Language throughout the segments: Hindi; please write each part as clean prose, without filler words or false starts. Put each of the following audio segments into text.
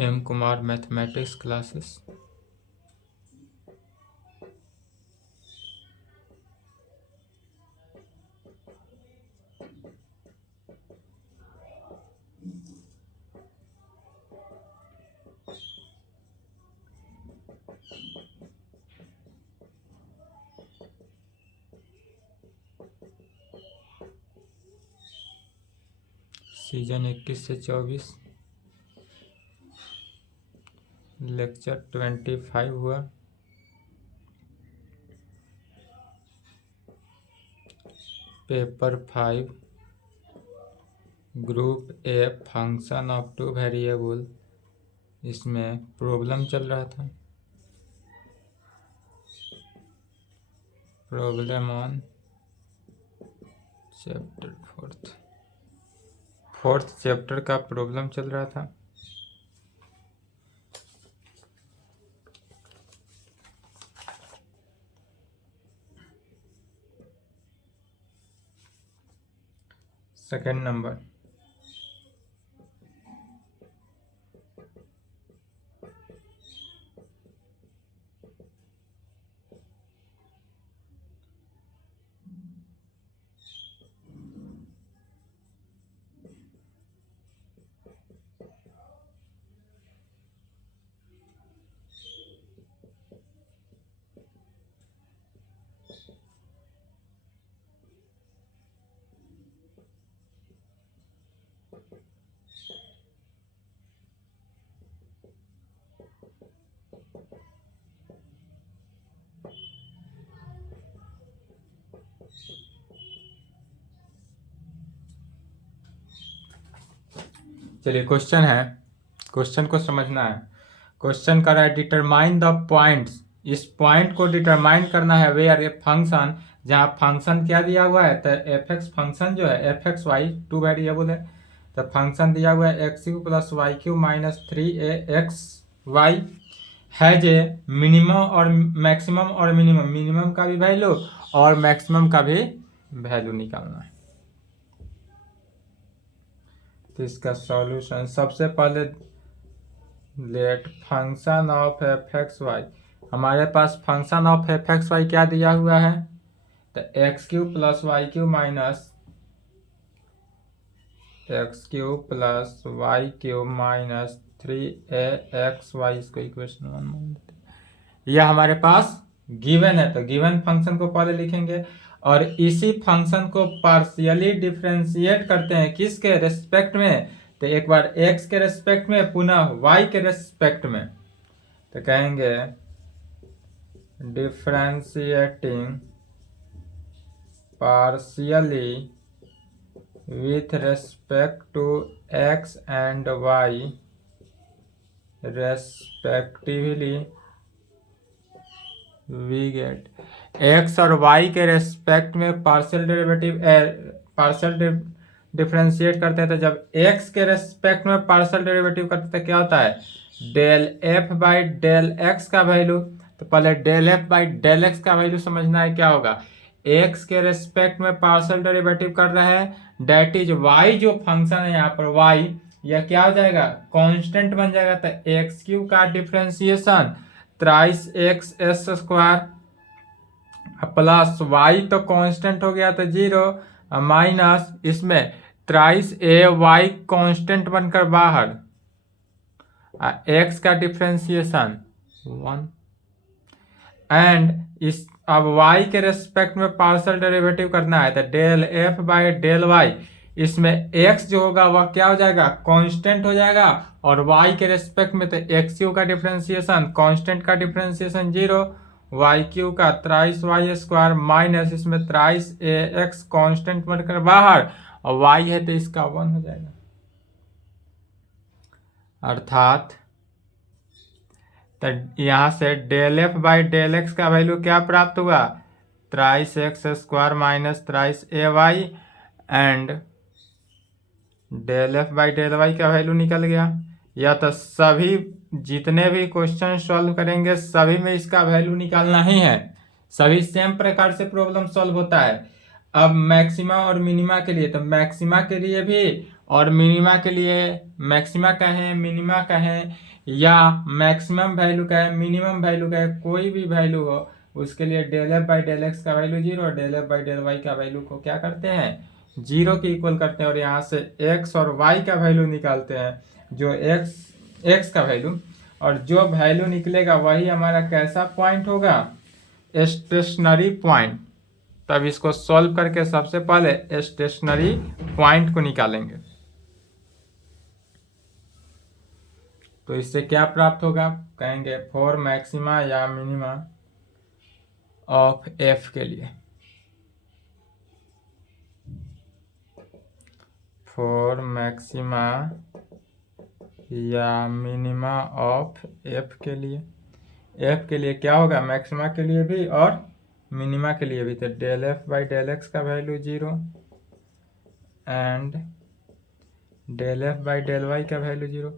M Kumar mathematics classes. Season 21 से 24 लेक्चर 25 हुआ। Paper 5 group A function of two variable, इसमें प्रॉब्लम चल रहा था। Problem on chapter fourth chapter का प्रॉब्लम चल रहा था। सेकंड नंबर, चलिए क्वेश्चन है, क्वेश्चन को समझना है। क्वेश्चन कर रहा है डिटरमाइन द पॉइंट्स, इस पॉइंट को डिटरमाइन करना है वेयर ए फंक्शन, जहाँ फंक्शन क्या दिया हुआ है, तो एफ एक्स फंक्शन जो है F x Y two variable है, तो फंक्शन दिया हुआ है X cube plus Y cube minus 3ax Y has a minimum और मैक्सिमम और मिनिमम का भी वैल्यू और मैक्सिमम का भी वैल्यू निकालना है। तो इसका सॉल्यूशन, सबसे पहले let function of F x Y, हमारे पास function of F x Y क्या दिया हुआ है, तो x cube plus Y cube minus X cube plus Y cube minus 3ax इसको इक्वेशन 1 मान लेते हैं। यह हमारे पास गिवन है, तो गिवन फंक्शन को पहले लिखेंगे और इसी फंक्शन को पार्शियली डिफरेंशिएट करते हैं किसके रेस्पेक्ट में, तो एक बार x के रेस्पेक्ट में पुनः y के रेस्पेक्ट में, तो कहेंगे differentiating partially with respect to x and y respectively we get, x और y के रेस्पेक्ट में पार्शियल डिफरेंशिएट करते हैं, तो जब x के रेस्पेक्ट में पार्शियल डेरिवेटिव करते हैं तो क्या होता है, del f by del x का वैल्यू, तो पहले del f by del x का वैल्यू समझना है क्या होगा, x के रेस्पेक्ट में पार्शियल डेरिवेटिव कर रहे हैं, डेट इज y जो फंक्शन है यहाँ पर y, यह क्या हो जाएगा, कांस्टेंट बन जाएगा, तो एक्स क्यू का differentiation thrice X S square plus Y तो कांस्टेंट हो गया तो 0 माइनस इसमें त्राइस ए वाई कांस्टेंट बनकर बाहर, एक्स का डिफरेंशिएशन 1 एंड इस अब y के रेस्पेक्ट में पार्शियल डेरिवेटिव करना है, तो del f by del y, इसमें x जो होगा वह क्या हो जाएगा, कांस्टेंट हो जाएगा, और y के रेस्पेक्ट में तो एक्स क्यू का डिफरेंशिएशन, कांस्टेंट का डिफरेंशिएशन 0, वाई क्यू का त्राइस वाई स्क्वायर माइनस इसमें त्राइस ए एक्स कांस्टेंट बनकर बाहर, और y है तो इसका 1 हो जाएगा, अर्थात तो यहाँ से del F by del x का वैल्यू क्या प्राप्त हुआ, thrice X square minus thrice A Y, and del F by del Y का वैल्यू निकल गया। या तो सभी जितने भी क्वेश्चन सॉल्व करेंगे सभी में इसका वैल्यू निकालना ही है, सभी सेम प्रकार से प्रॉब्लम सॉल्व होता है। अब मैक्सिमा और मिनिमा के लिए, तो मैक्सिमा के लिए भी और मिनिमा के लिए मैक्सिमा कहें, मिनिमा कहें या मैक्सिमम वैल्यू कहें, मिनिमम वैल्यू कहें, कोई भी वैल्यू हो उसके लिए del F by del x का वैल्यू जीरो और del F by del Y का वैल्यू को क्या करते हैं, जीरो के इक्वल करते हैं और यहाँ से एक्स और वाई का वैल्यू निकालते हैं, जो एक्स का वैल्यू, और जो वैल्यू निकलेगा वही हमारा कैसा पॉइंट होगा, स्टेशनरी पॉइंट। तब इसको सॉल्व करके सबसे पहले स्टेशनरी पॉइंट को निकालेंगे। तो इससे क्या प्राप्त होगा, कहेंगे फॉर मैक्सिमा या मिनिमा ऑफ एफ के लिए, फॉर मैक्सिमा या मिनिमा ऑफ एफ के लिए, एफ के लिए क्या होगा, मैक्सिमा के लिए भी और मिनिमा के लिए भी। तो del F by del x का value zero and del F by del Y का value zero.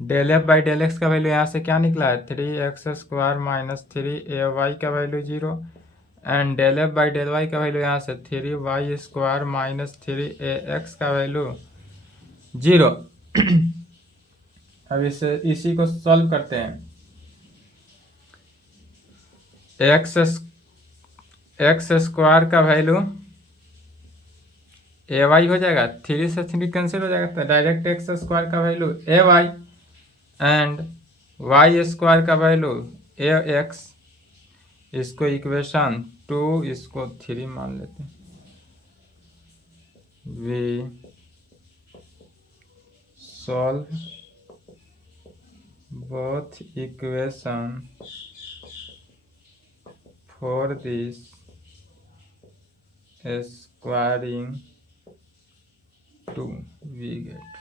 Del F by del x का वैल्यू यहाँ से क्या निकला है, 3x² माइनस 3ay का value zero and del F by del Y का वैल्यू यहाँ से 3y² माइनस 3ax का वैल्यू जीरो। अब इसी को सॉल्व करते हैं। एक्स स्क्वायर का वैल्यू ए वाई हो जाएगा, 3 से 3 कैंसिल हो जाएगा, तो डायरेक्ट एक्स स्क्वायर का value a Y and y square का वैल्यू ए एक्स। इसको इक्वेशन 2, इसको 3 मान लेते हैं। We solve both equation for this squaring to we get.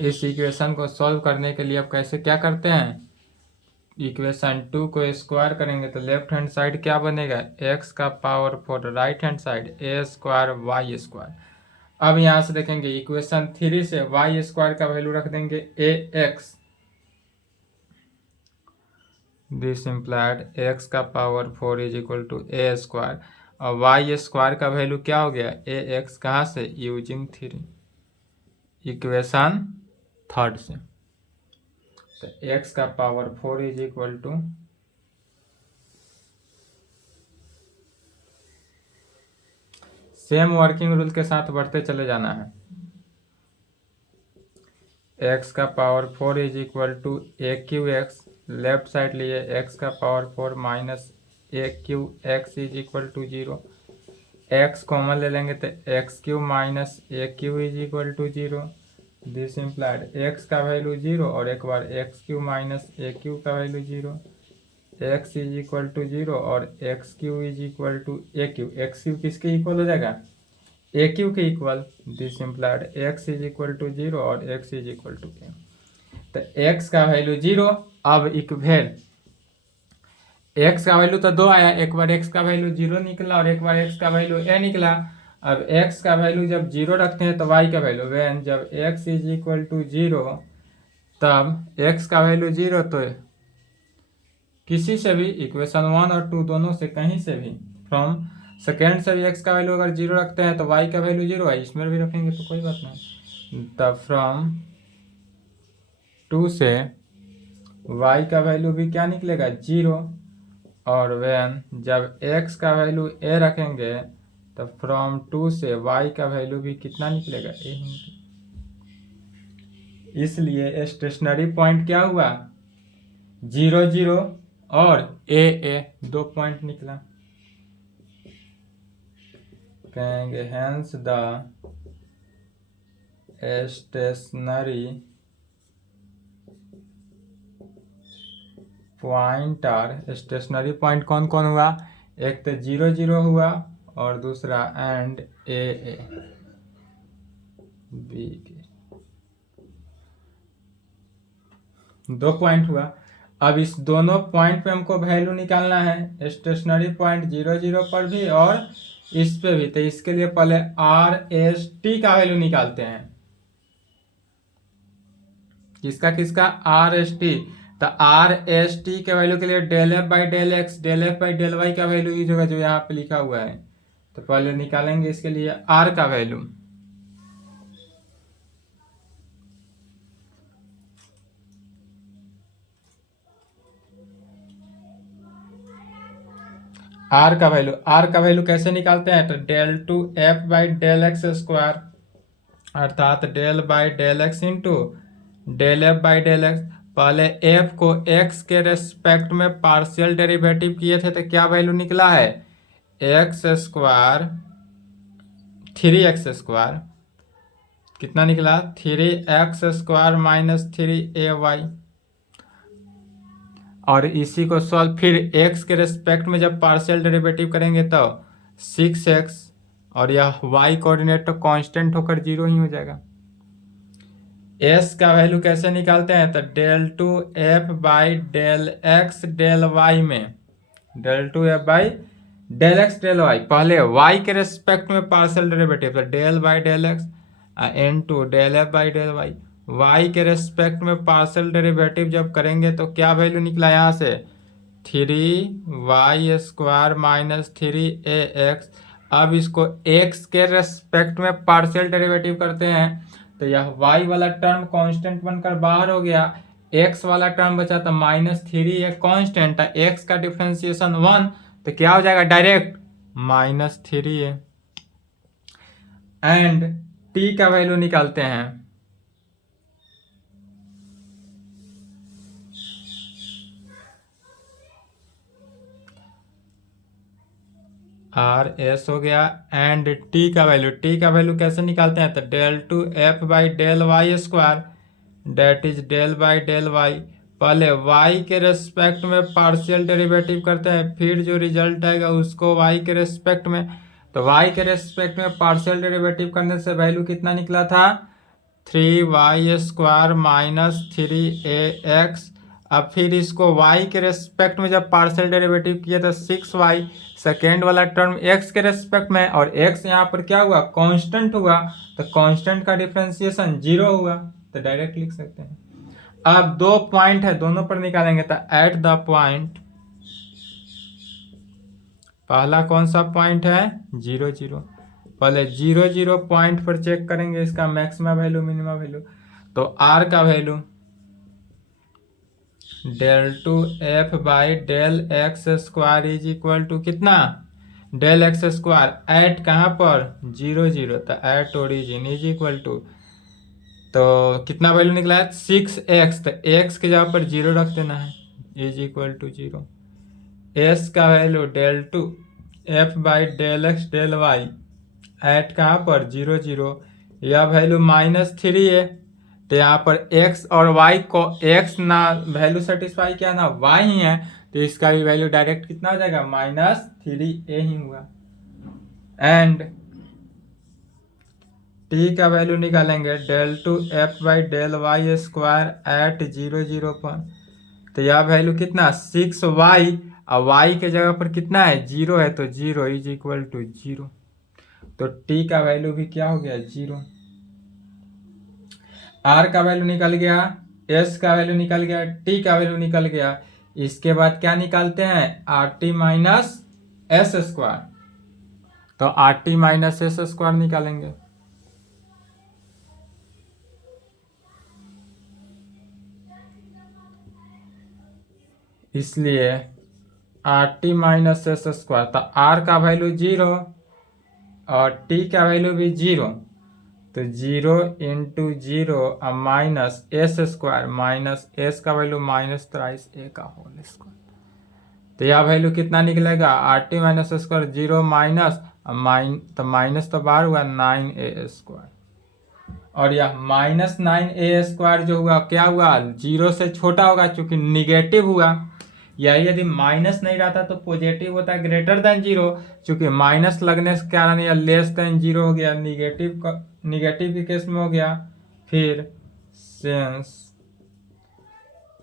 इस इक्वेशन को सॉल्व करने के लिए अब कैसे क्या करते हैं, इक्वेशन 2 को स्क्वायर करेंगे तो लेफ्ट हैंड साइड क्या बनेगा, x का power 4, right hand side a square y square. अब यहाँ से देखेंगे इक्वेशन 3 से वाई स्क्वायर का वैल्यू रख देंगे ax, दिस इम्प्लाइड x का power 4 is equal to a square और वाई स्क्वायर का वैल्यू क्या हो गया, ax कहाँ से, यूजिंग 3 इक्वेशन 3 से। तो x का power 4 is equal to same working rule के साथ बढ़ते चले जाना है। x का power 4 is equal to a q x, left side लिए x का power 4 minus a q x is equal to 0, x common ले लेंगे तो x q minus a q is equal to 0, this implied x का वैल्यू 0 और एक बार x q minus a Q का value 0, x is equal to 0 और x q is equal to a q. X q किसके इक्वल हो जाएगा, ए क्यू के equal, this implied x is equal to 0 और x is equal to a. तो x का वैल्यू 0, अब इक्वेल x का वैल्यू तो 2 आया, एक बार x का वैल्यू 0 निकला और एक बार x का वैल्यू a निकला। अब x का वैल्यू जब 0 रखते हैं तो y का वैल्यू वैन, जब x इज इक्वल टू 0 तब x का वैल्यू 0, तो किसी से भी इक्वेशन 1 और 2 दोनों से कहीं से भी फ्रॉम सेकेंड से भी x का वैल्यू अगर 0 रखते हैं तो y का वैल्यू 0 है, इसमें भी रखेंगे तो कोई बात नहीं। तब फ्रॉम 2 से y का वैल्यू भी क्या निकलेगा, 0, और वैन जब x का वैल्यू a रखेंगे तो फ्रॉम 2 से y का वैल्यू भी कितना निकलेगा, a ही। इसलिए स्टेशनरी पॉइंट क्या हुआ, 0 0 और a 2 पॉइंट निकला। कहेंगे hence the stationary point are, stationary point कौन कौन हुआ, एक तो 0 0 हुआ और दूसरा एंड ए बी, 2 पॉइंट हुआ। अब इस दोनों पॉइंट पे हमको वैल्यू निकालना है, स्टेशनरी पॉइंट 0 0 पर भी और इस पे भी। तो इसके लिए पहले आर एस टी का वैल्यू निकालते हैं, किसका किसका, आर एस टी। तो आर एस टी के वैल्यू के लिए del F by del x, del F by del Y का वैल्यू यूज होगा जो यहाँ पे लिखा हुआ है। तो पहले निकालेंगे इसके लिए आर का वैल्यू, आर का वैल्यू कैसे निकालते हैं? तो del two f by del x square, अर्थात del by del x into del F by del x. पहले एफ को एक्स के रेस्पेक्ट में पार्शियल डेरिवेटिव किए थे तो क्या वैल्यू निकला है? एक्स स्क्वायर, 3x², कितना निकला? 3x² minus 3ay। और इसी को सॉल्व फिर x के रेस्पेक्ट में जब पार्शियल डेरिवेटिव करेंगे तो 6x, और यह y कोऑर्डिनेट तो कांस्टेंट होकर 0 ही हो जाएगा। s का वैल्यू कैसे निकालते हैं? तो del two f by del x del y में, del two f by del x del y, पहले y के रेस्पेक्ट में पार्शियल डेरिवेटिव, तो del by del x into del F by del y. y के रेस्पेक्ट में पार्शियल डेरिवेटिव जब करेंगे तो क्या वैल्यू निकला यहाँ से? 3y² minus 3ax। अब इसको x के रेस्पेक्ट में पार्शियल डेरिवेटिव करते हैं तो यह y वाला टर्म कांस्टेंट बनकर बाहर हो गया, x वाला टर्म बचा तो -3 एक कांस्टेंट है, x का डिफरेंशिएशन 1 तो क्या हो जाएगा? Direct -3a। एंड t का वैल्यू निकालते हैं। आर एस हो गया। एंड t का वैल्यू कैसे निकालते हैं? तो del two f by del y square that is del by del y. पहले y के रेस्पेक्ट में पार्शियल डेरिवेटिव करते हैं, फिर जो रिजल्ट आएगा उसको y के रेस्पेक्ट में, तो y के रेस्पेक्ट में पार्शियल डेरिवेटिव करने से वैल्यू कितना निकला था? 3y² minus 3ax। अब फिर इसको y के रेस्पेक्ट में जब पार्शियल डेरिवेटिव किया तो 6y, सेकेंड वाला टर्म x के रेस्पेक्ट में, और x यहाँ पर क्या हुआ? कांस्टेंट हुआ, तो कांस्टेंट का डिफरेंशिएशन 0 हुआ, तो डायरेक्ट लिख सकते हैं। अब 2 पॉइंट है, दोनों पर निकालेंगे तो एट द पॉइंट, पहला कौन सा पॉइंट है? 0 0। पहले 0 0 पॉइंट पर चेक करेंगे इसका मैक्सिमा वैल्यू मिनिमा वैल्यू। तो r का value del two f by del x square is equal to कितना? डेल एक्स स्क्वायर एट कहाँ पर? 0 0, तो at origin is equal to, तो कितना वैल्यू निकला है? 6x, तो x के जगह पर 0 रख देना है, इज इक्वल टू 0। s का value del two f by del x del y at कहाँ पर? 0 0, यह वैल्यू -3 है, तो यहाँ पर x और y को x ना वैल्यू सेटिस्फाई किया ना y ही है, तो इसका भी वैल्यू डायरेक्ट कितना हो जाएगा? -3a ही हुआ। एंड t का वैल्यू निकालेंगे del two f by del y square at 0 0 पर, तो यह वैल्यू कितना? 6y, और y के जगह पर कितना है? 0 है, तो 0 इज इक्वल टू 0, तो t का वैल्यू भी क्या हो गया? 0। r का वैल्यू निकल गया, s का वैल्यू निकल गया, t का वैल्यू निकल गया। इसके बाद क्या निकालते हैं? rt माइनस एस स्क्वायर, तो rt माइनस एस स्क्वायर निकालेंगे। इसलिए rt माइनस एस स्क्वायर, तो r का वैल्यू 0 और t का वैल्यू भी 0, तो 0 into 0 minus s square, minus S का वैल्यू -23a का होल स्क्वायर, तो यह वैल्यू कितना निकलेगा? rt माइनस स्क्वायर 0 माइनस तो माइनस तो बाहर हुआ 9a², और यह -9a² जो हुआ क्या हुआ? 0 से छोटा होगा चूंकि निगेटिव हुआ, यही यदि माइनस नहीं रहता तो पॉजिटिव होता है ग्रेटर देन 0, चूंकि माइनस लगने के कारण यह लेस देन 0 हो गया, निगेटिव के केस में हो गया। फिर sense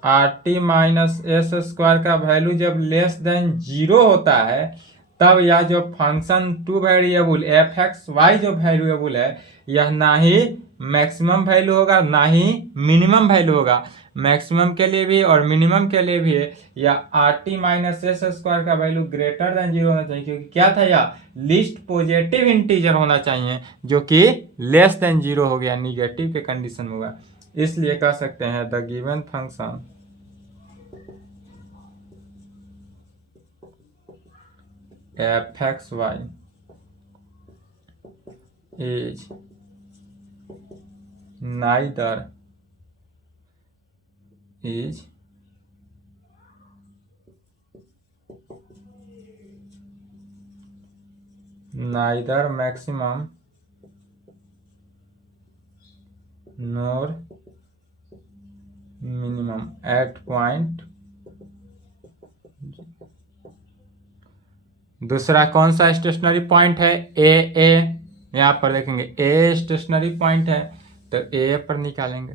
rt minus s square का वैल्यू जब लेस देन 0 होता है तब यह जो फंक्शन टू वेरिएबल f(x,y) जो वेरिएबल है यह ना ही मैक्सिमम वैल्यू होगा ना ही मिनिमम वैल्यू होगा, मैक्सिमम के लिए भी और मिनिमम के लिए भी या rt माइनस एस स्क्वायर का वैल्यू ग्रेटर देन 0 होना चाहिए, क्योंकि क्या था? यह लीस्ट पॉजिटिव इंटीजर होना चाहिए जो कि लेस देन 0 हो गया, निगेटिव के कंडीशन होगा। इसलिए कह सकते हैं the given function f x y is neither maximum nor minimum at point। दूसरा कौन सा स्टेशनरी पॉइंट है? ए यहाँ पर देखेंगे ए स्टेशनरी पॉइंट है, तो ए पर निकालेंगे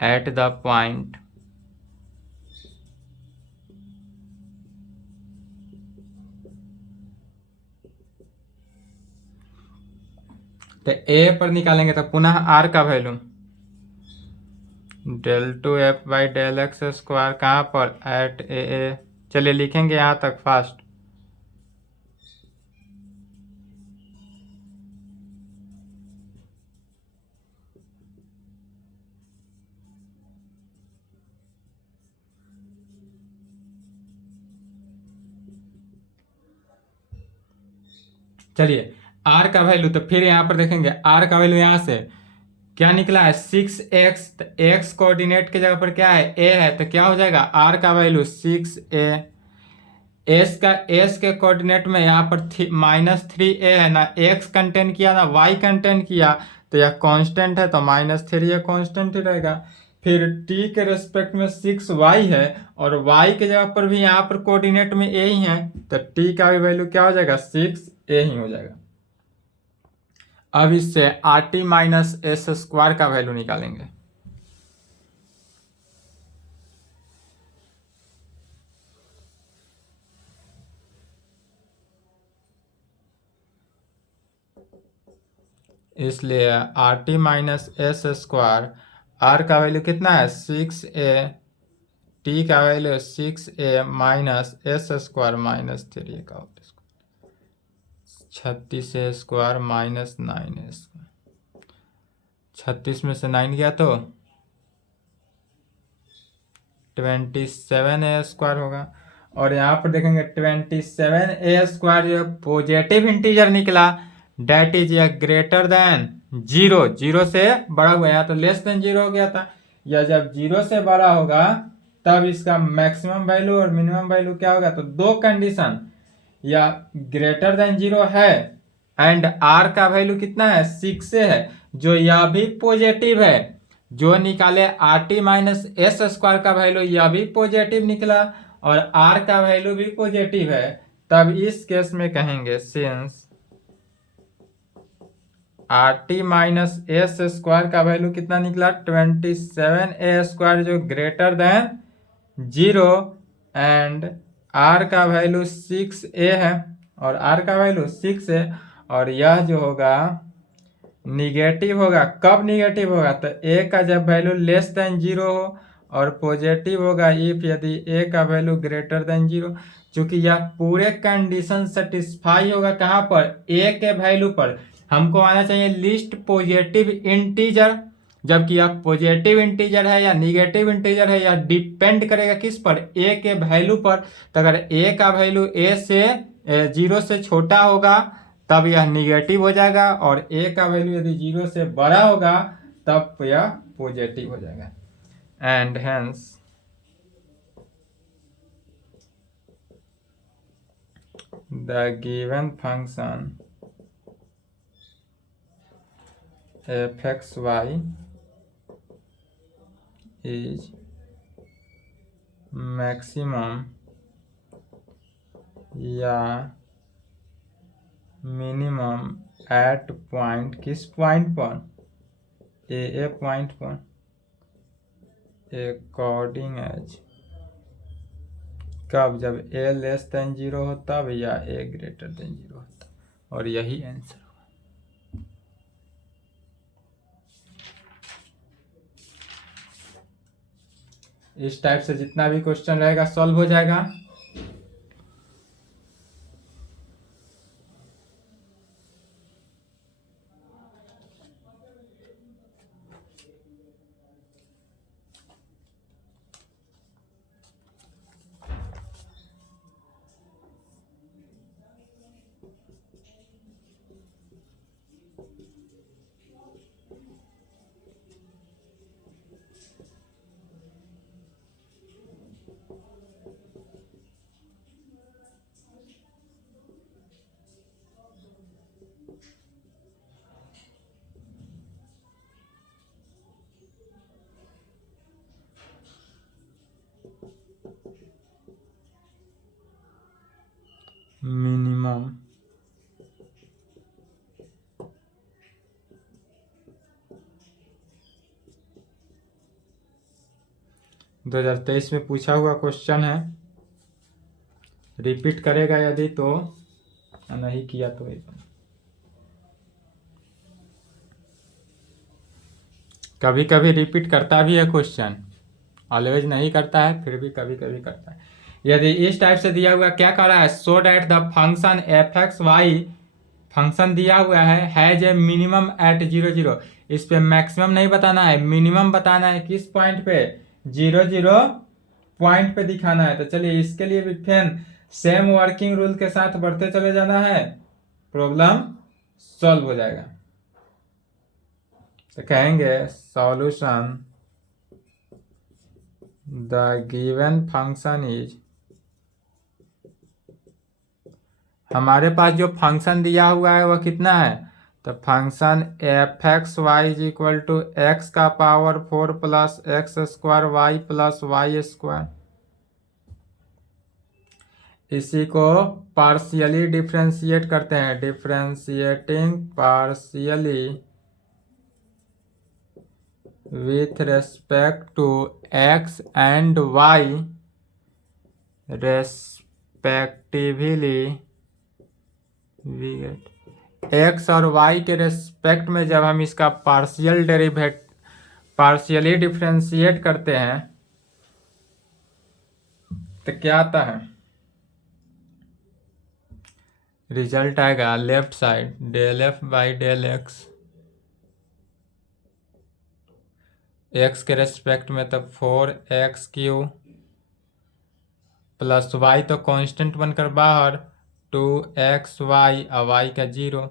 एट द पॉइंट तो ए पर निकालेंगे तो पुनः आर का value del two f by del x square कहाँ पर? At a. चलिए लिखेंगे यहाँ तक फास्ट। चलिए आर का वैल्यू, तो फिर यहाँ पर देखेंगे आर का वैल्यू यहाँ से क्या निकला है 6x। तो x कोऑर्डिनेट की जगह पर क्या है? a है, तो क्या हो जाएगा r का वैल्यू 6a। s के कोऑर्डिनेट में यहाँ पर -3a है ना, x कंटेन किया ना y कंटेन किया, तो यह कांस्टेंट है तो -3 ये कांस्टेंट ही रहेगा। फिर t के रेस्पेक्ट में 6y है और y के जगह पर भी यहाँ पर कोऑर्डिनेट में a ही है, तो t का भी वैल्यू क्या हो जाएगा? 6a ही हो जाएगा। अब इससे RT माइनस एस स्क्वायर का वैल्यू निकालेंगे। इसलिए RT minus s square, R का वैल्यू कितना है? 6a, T का value 6a minus s square -3 का whole square, 36a square minus 9a square. 36 में से 9 गया तो 27a स्क्वायर होगा। और यहाँ पर देखेंगे 27a स्क्वायर जो पॉजिटिव इंटीजर निकला, डेट इज या ग्रेटर देन 0। 0 से बड़ा हुआ, यहाँ तो लेस देन 0 हो गया था। या जब 0 से बड़ा होगा तब इसका मैक्सिमम वैल्यू और मिनिमम वैल्यू क्या होगा? तो दो कंडीशन, या ग्रेटर देन 0 है एंड r का वैल्यू कितना है? 6 है, जो यह भी पॉजिटिव है। जो निकाले RT माइनस एस स्क्वायर का वैल्यू, यह भी पॉजिटिव निकला और r का वैल्यू भी पॉजिटिव है, तब इस केस में कहेंगे since RT minus s square का वैल्यू कितना निकला? 27a स्क्वायर, जो ग्रेटर देन 0 एंड r का वैल्यू 6a है और r का वैल्यू 6 है, और यह जो होगा निगेटिव होगा। कब निगेटिव होगा? तो a का जब वैल्यू लेस देन 0 हो, और पॉजिटिव होगा इफ यदि a का वैल्यू ग्रेटर देन 0। चूंकि यह पूरे कंडीशन सेटिस्फाई होगा कहाँ पर? a के वैल्यू पर। हमको आना चाहिए लिस्ट पॉजिटिव इंटीजर, जबकि यह पॉजिटिव इंटीजर है या निगेटिव इंटीजर है, यह डिपेंड करेगा किस पर? a के वैल्यू पर। तो अगर a का वैल्यू a से 0 से छोटा होगा तब यह निगेटिव हो जाएगा, और a का वैल्यू यदि 0 से बड़ा होगा तब यह पॉजिटिव हो जाएगा। And hence the given function fxy is maximum या मिनिमम एट पॉइंट, किस पॉइंट पर? ए पॉइंट पर, अकॉर्डिंग एज। कब? जब a लेस देन 0 हो तब, या a ग्रेटर देन 0 हो तब, और यही आंसर होगा। इस टाइप से जितना भी क्वेश्चन रहेगा सॉल्व हो जाएगा। 2023 में पूछा हुआ क्वेश्चन है, रिपीट करेगा यदि तो, नहीं किया तो कभी कभी रिपीट करता भी है क्वेश्चन, ऑलवेज नहीं करता है, फिर भी कभी कभी करता है। यदि इस टाइप से दिया हुआ क्या कर रहा है, so that the function f x y, function दिया हुआ है हैज ए मिनिमम एट 0 0, इस पे मैक्सिमम नहीं बताना है, मिनिमम बताना है। किस पॉइंट पे, 0 0 पॉइंट पे दिखाना है। तो चलिए इसके लिए भी फैन सेम वर्किंग रूल के साथ बढ़ते चले जाना है, प्रॉब्लम सॉल्व हो जाएगा। तो कहेंगे solution the given function is, हमारे पास जो फंक्शन दिया हुआ है वह कितना है, तो function f x y is equal to x का power 4 plus x square y plus y square. इसी को पार्शियली डिफ्रेंशिएट करते हैं, differentiating partially with respect to x and y respectively, we get x और y के रेस्पेक्ट में जब हम इसका पार्शियली डिफ्रेंशिएट करते हैं तो क्या आता है, रिजल्ट आएगा left side del F by del x, x के रेस्पेक्ट में तो 4x³ प्लस वाई तो कांस्टेंट बनकर बाहर 2xy और वाई का 0,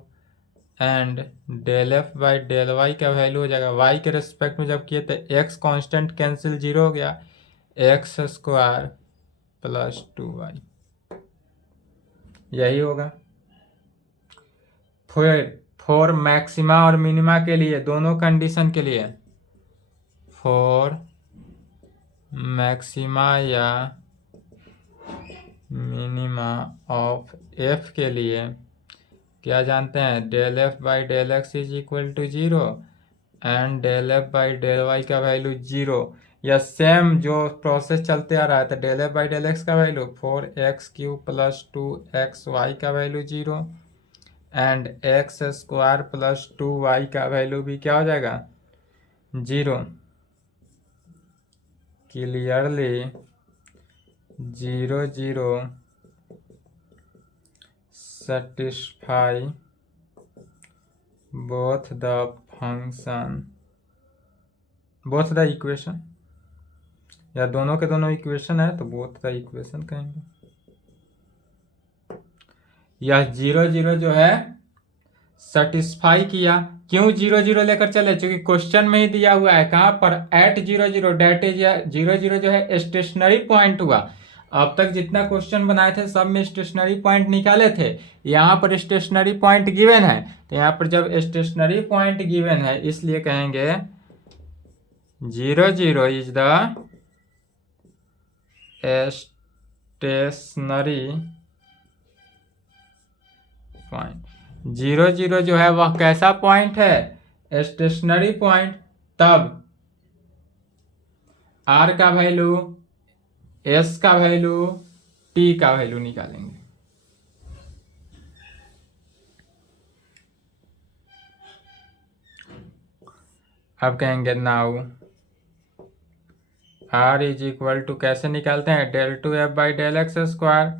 and del F by del Y का वैल्यू हो जाएगा, वाई के रेस्पेक्ट में जब किए तो x कांस्टेंट कैंसिल 0 हो गया, x² प्लस 2y, यही होगा। फॉर मैक्सिमा और मिनिमा के लिए, दोनों कंडीशन के लिए, फॉर मैक्सिमा या मिनिमा ऑफ एफ के लिए क्या जानते हैं, del F by del x is equal to 0 and del F by del Y का वैल्यू 0, या सेम जो प्रोसेस चलते आ रहा है, तो del F by del x का वैल्यू 4x³ प्लस 2xy का value 0 and x² plus 2y का वैल्यू भी क्या हो जाएगा, 0। Clearly 0 0 satisfy both the function, both the equation, या दोनों के दोनों इक्वेशन है तो both the equation कहेंगे। यह 0 0 जो है सेटिस्फाई किया, क्यों 0 0 लेकर चले, क्योंकि क्वेश्चन में ही दिया हुआ है कहां पर, एट 0 0, डेट इज 0 0 जो है स्टेशनरी पॉइंट हुआ। अब तक जितना क्वेश्चन बनाए थे सब में स्टेशनरी पॉइंट निकाले थे, यहाँ पर स्टेशनरी पॉइंट गिवन है, तो यहाँ पर जब स्टेशनरी पॉइंट गिवन है इसलिए कहेंगे 0 0 इज द स्टेशनरी पॉइंट। 0 0 जो है वह कैसा पॉइंट है, स्टेशनरी पॉइंट। तब r का वैल्यू, s का वैल्यू, t का वैल्यू निकालेंगे। अब कहेंगे now r is equal to, कैसे निकालते हैं, del 2f by del x square,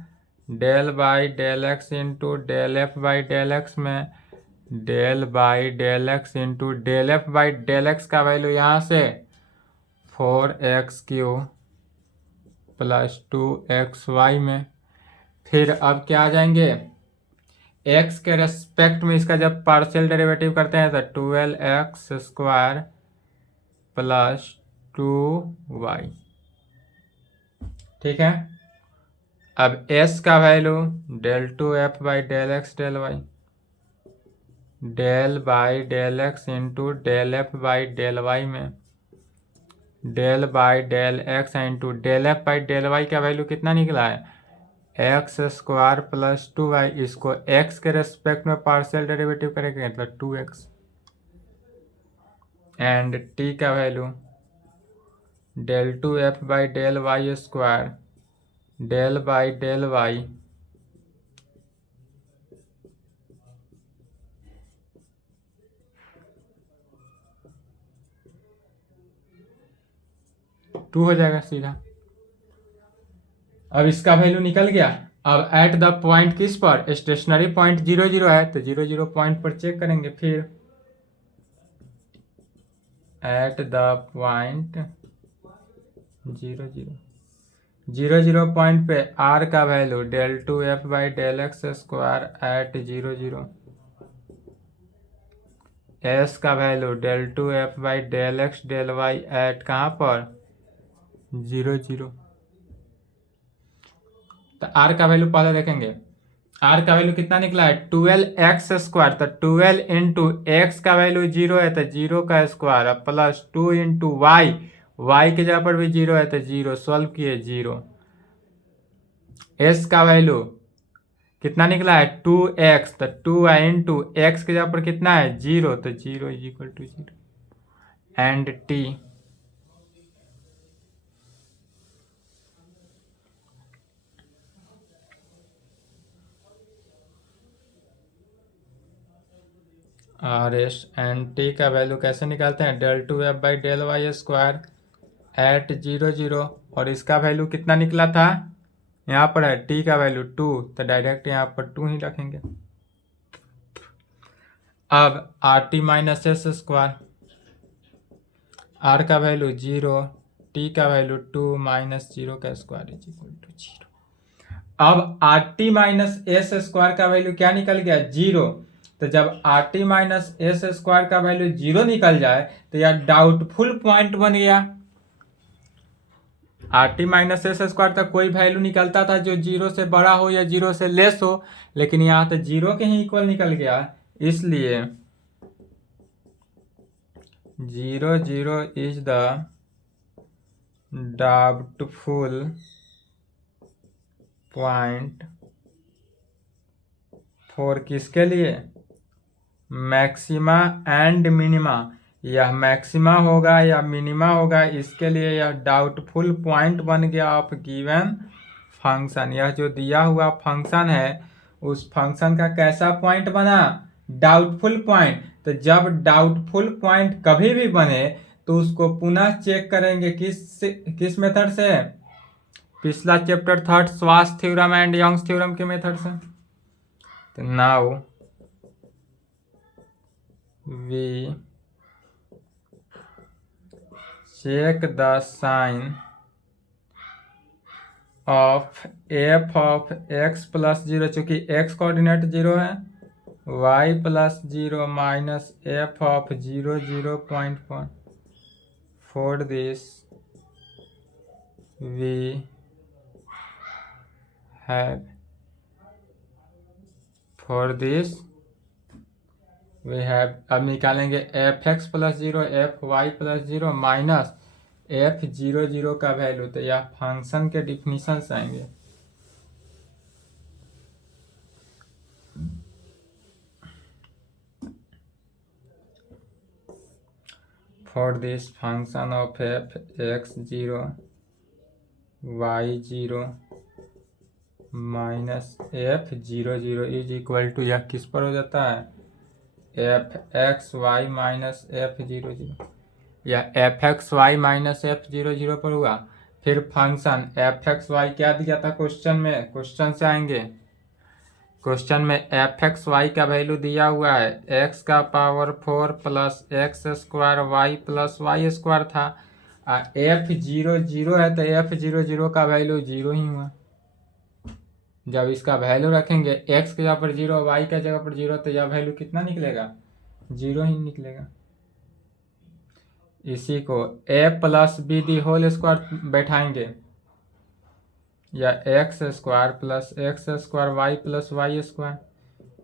del by del x into del F by del x में del by del x into del F by del x का वैल्यू यहाँ से 4x³ प्लस 2xy में, फिर अब क्या आ जाएंगे, x के रेस्पेक्ट में इसका जब पार्शियल डेरिवेटिव करते हैं तो 12x² प्लस 2y, ठीक है। अब s का value del 2f by del x del y, del by del x into del F by del y में del by del x into del F by del Y का वैल्यू कितना निकला है, x² प्लस 2y, इसको x के रेस्पेक्ट में पार्शियल डेरिवेटिव करेंगे मतलब 2x, एंड t का value del two f by del y square del by del y two हो जाएगा सीधा। अब इसका वैल्यू निकल गया। अब एट द पॉइंट किस पर, स्टेशनरी पॉइंट 0 0 है तो 0 0 पॉइंट पर चेक करेंगे। फिर एट द पॉइंट 0 0 पॉइंट पे आर का value del two f by del x square at 0 0, s का value del two f by del x del y at कहाँ पर 0 0। तो आर का वैल्यू पहले देखेंगे। आर का वैल्यू कितना निकला है 12x², तो 12 इंटू एक्स का वैल्यू 0 है तो 0 का स्क्वायर, अब प्लस 2 इंटू वाई, वाई की जगह पर भी 0 है तो 0, सॉल्व किए 0। एस का वैल्यू कितना निकला है 2x, तो 2 इंटू एक्स की जगह पर कितना है 0, तो 0 is equal to 0। And t r s and t का वैल्यू कैसे निकालते हैं, del two f by del y square at 0 0, और इसका वैल्यू कितना निकला था, यहाँ पर है टी का वैल्यू 2, तो डायरेक्ट यहाँ पर 2 ही रखेंगे। अब r t minus s square, r का वैल्यू 0, टी का वैल्यू 2 माइनस 0 का स्क्वायर इज इक्वल टू 0। अब r t minus s square का वैल्यू क्या निकल गया 0, तो जब r t minus s square का वैल्यू 0 निकल जाए तो यह डाउटफुल पॉइंट बन गया। R t minus s square तक कोई वैल्यू निकलता था जो 0 से बड़ा हो या 0 से लेस हो, लेकिन यहाँ तो 0 के ही इक्वल निकल गया, इसलिए 0 0 is the doubtful point for किसके लिए, मैक्सिमा एंड मिनिमा। यह मैक्सिमा होगा या मिनिमा होगा, इसके लिए यह डाउटफुल पॉइंट बन गया ऑफ गिवन फंक्शन। यह जो दिया हुआ फंक्शन है उस फंक्शन का कैसा पॉइंट बना, डाउटफुल पॉइंट। तो जब डाउटफुल पॉइंट कभी भी बने तो उसको पुनः चेक करेंगे किस मेथड से, पिछला चैप्टर थर्ड श्वास थ्योरम एंड यंग्स थ्योरम के मेथड से। तो now we check the sign of f of x plus 0, चूंकि x कोऑर्डिनेट 0 है, y plus 0 minus f of 0 0.1। for this we have अब निकालेंगे f x plus 0 f y plus 0 minus f 0 0 का वैल्यू, तो यह फंक्शन के डिफिनीशन से आएंगे। For this function of F x 0 y 0 minus f 0 0 is equal to, यह किस पर हो जाता है F x y minus f 0 0, यह f x y minus f 0 0 पर हुआ। फिर फंक्शन एफ एक्स वाई क्या दिया था क्वेश्चन में, क्वेश्चन से आएंगे। क्वेश्चन में एफ एक्स वाई का वैल्यू दिया हुआ है एक्स का power 4 plus x square y plus y square था। एफ 0 0 है तो एफ 0 0 का वैल्यू 0 ही हुआ। जब इसका वैल्यू रखेंगे एक्स की जगह पर 0 वाई की जगह पर 0, तो यह वैल्यू कितना निकलेगा 0 ही निकलेगा। इसी को a plus b the whole square बैठाएंगे, या x square plus x square y plus y square,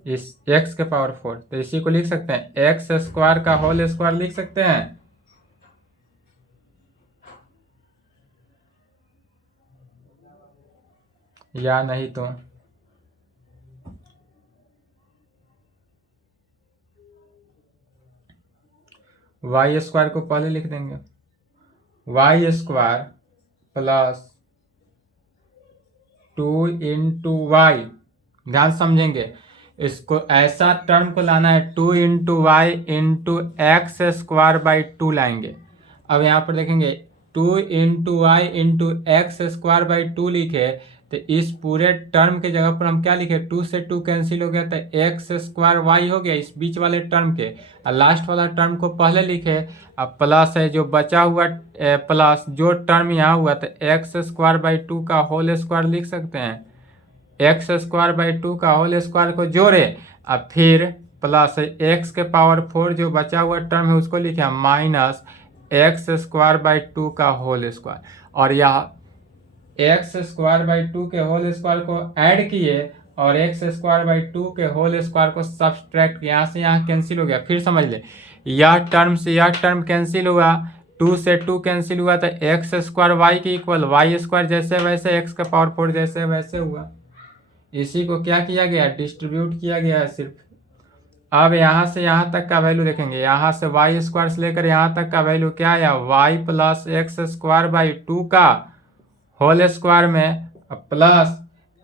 इस एक्स के पावर 4, तो इसी को लिख सकते हैं एक्स स्क्वायर का होल स्क्वायर लिख सकते हैं, या नहीं तो वाई स्क्वायर को पहले लिख देंगे y square plus 2 into y, ध्यान समझेंगे, इसको ऐसा टर्म को लाना है 2 into y into x square by 2 लाएंगे। अब यहाँ पर देखेंगे 2 into y into x square by 2 लिखे, तो इस पूरे टर्म के जगह पर हम क्या लिखे, 2 से 2 कैंसिल हो गया तो एक्स स्क्वायर वाई हो गया इस बीच वाले टर्म के, और लास्ट वाला टर्म को पहले लिखे। अब प्लस है जो बचा हुआ प्लस जो टर्म यहाँ हुआ तो एक्स स्क्वायर बाई 2 का होल स्क्वायर लिख सकते हैं, एक्स स्क्वायर बाई 2 का होल स्क्वायर को जोड़े, अब फिर प्लस एक्स के पावर 4 जो बचा हुआ टर्म है उसको लिखे माइनस एक्स स्क्वायर बाई 2 का होल स्क्वायर, और यह एक्स स्क्वायर बाई 2 के होल स्क्वायर को ऐड किए और एक्स स्क्वायर बाई 2 के होल स्क्वायर को सब्सट्रैक्ट, यहाँ से यहाँ कैंसिल हो गया। फिर समझ ले, यह टर्म से यह टर्म कैंसिल हुआ, 2 से 2 कैंसिल हुआ तो एक्स स्क्वायर वाई के इक्वल वाई स्क्वायर जैसे वैसे एक्स का पावर 4 जैसे वैसे हुआ। इसी को क्या किया गया, डिस्ट्रीब्यूट किया गया है सिर्फ। अब यहाँ से यहाँ तक का वैल्यू देखेंगे, यहाँ से वाई स्क्वायर से लेकर यहाँ तक का वैल्यू क्या आया, y plus x square by 2 का होल स्क्वायर में प्लस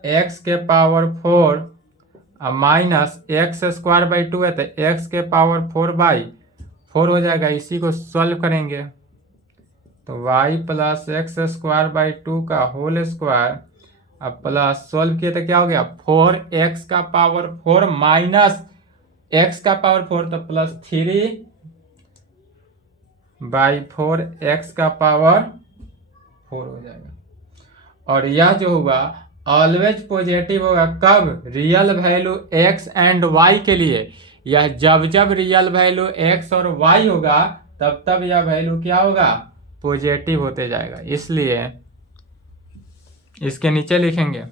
एक्स के power 4 minus x square by 2 है तो एक्स के पावर 4 बाई 4 हो जाएगा। इसी को सॉल्व करेंगे तो y plus x square by 2 का होल स्क्वायर, अब प्लस सॉल्व किए तो क्या हो गया, 4x का पावर 4 माइनस एक्स का पावर 4 तो प्लस 3 बाई 4 एक्स का पावर 4 हो जाएगा। और यह जो हुआ ऑलवेज पॉजिटिव होगा कब, real value x and y के लिए, यह जब जब रियल वैल्यू x और y होगा तब तब यह वैल्यू क्या होगा, पॉजिटिव होते जाएगा। इसलिए इसके नीचे लिखेंगे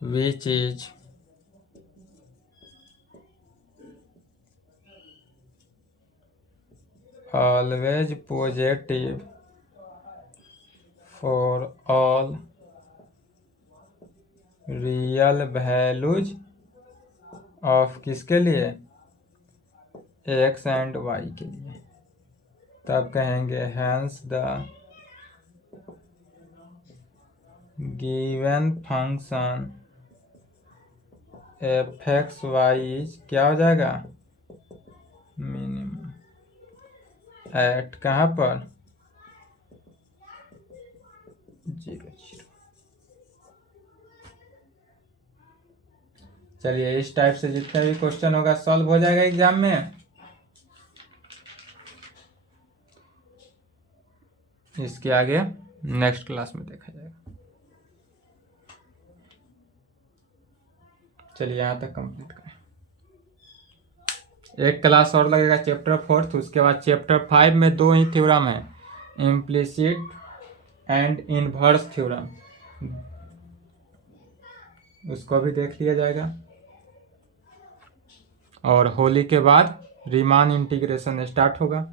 which is always positive for all real values of किसके लिए, x एंड y के लिए। तब कहेंगे hence the given function f(x,y) is क्या हो जाएगा, मिनिमम एट कहाँ पर 0 0। चलिए इस टाइप से जितना भी क्वेश्चन होगा सॉल्व हो जाएगा एग्जाम में। इसके आगे नेक्स्ट क्लास में देखा जाएगा। चलिए यहाँ तक कंप्लीट करें, एक क्लास और लगेगा चैप्टर 4, उसके बाद चैप्टर 5 में 2 ही थ्योरम है, इम्प्लिसिट एंड इनवर्स थ्योरम, उसको भी देख लिया जाएगा। और होली के बाद रीमान इंटीग्रेशन स्टार्ट होगा।